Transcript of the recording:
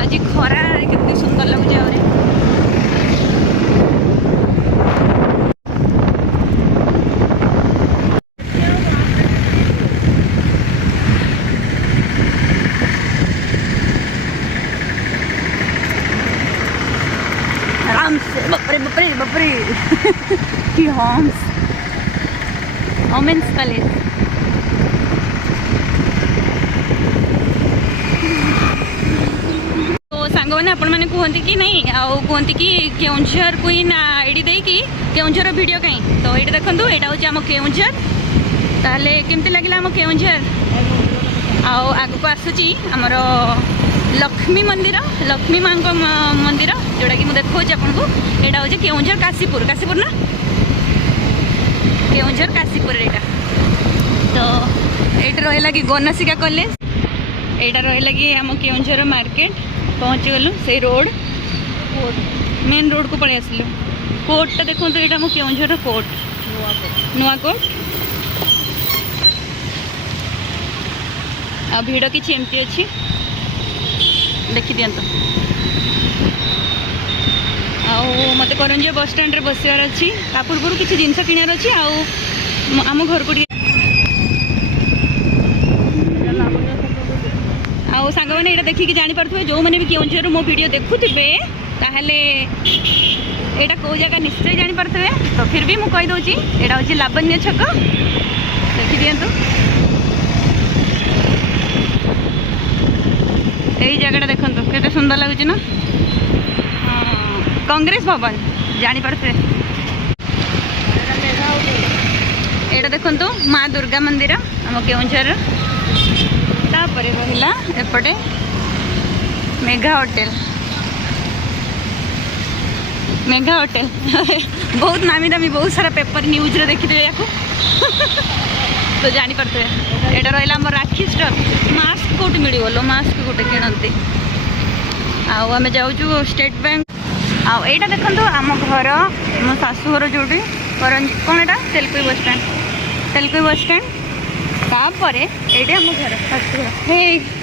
आज खरा कितनी सुंदर लगुच आहुरी आराम से बपरे बपरे बपरे की हॉर्न्स वोमेन्स कॉलेज सांग मैंने आपण मैंने कहते कि नहीं कहते कि केउंझर क्वीन आईडी दे कि केउंझर वीडियो कहीं तो ये देखो यहाँ हूँ आम केउंझर ताले केमती लगे आम केउंझर आगक आसूची आमर लक्ष्मी मंदिर लक्ष्मी माँ मंदिर जोटा कि मुझे देखा आपन को यहाँ हूँ केउंझर काशीपुर काशीपुर ना केउंझर काशीपुर यहाँ तो ये रहा कि गनासिका कॉलेज यहाँ रहा कि आम केउंझर मार्केट पहुँची गलु से रोड मेन रोड को पलि आसलु कोर्टा देखो तो यहाँ मो केउंझर कोर्ट नुआ कोर्ट आ भिड़ किसी एमती अच्छी देखी दिंतु मत करंजे बस स्टैंड रे बसवार अच्छी ता पूर्व किसी जिनस किणार अच्छी आम घर को आउ सांग मैंने यहाँ देखिकी जापे जो मैंने भी केउंझर मो वीडियो देखुवे ताहले यहाँ कौ जगह निश्चय जापे तो फिर भी मुझे कहीदे यहाँ हूँ लावण्य छक देखी दिंतु यही जगह देखो के सुंदर लगुच ना कांग्रेस भवन जापे यहाँ देखो माँ दुर्गा मंदिर आम केउंझर तापर रहा एपटे मेघा होटेल मेघा होटेल बहुत नामी दामी बहुत सारा पेपर न्यूज रे देखी या तो जापे यहाँ रहा आम राखी स्टोर मास्क कौट मिलो मास्क गोटे किणती आम जाऊँ स्टेट बैंक आईटा देखो आम घर मो शाशुघर जो कौन एटा तेलकुई बस स्टैंड तापर ये आम घर शाशुघर हे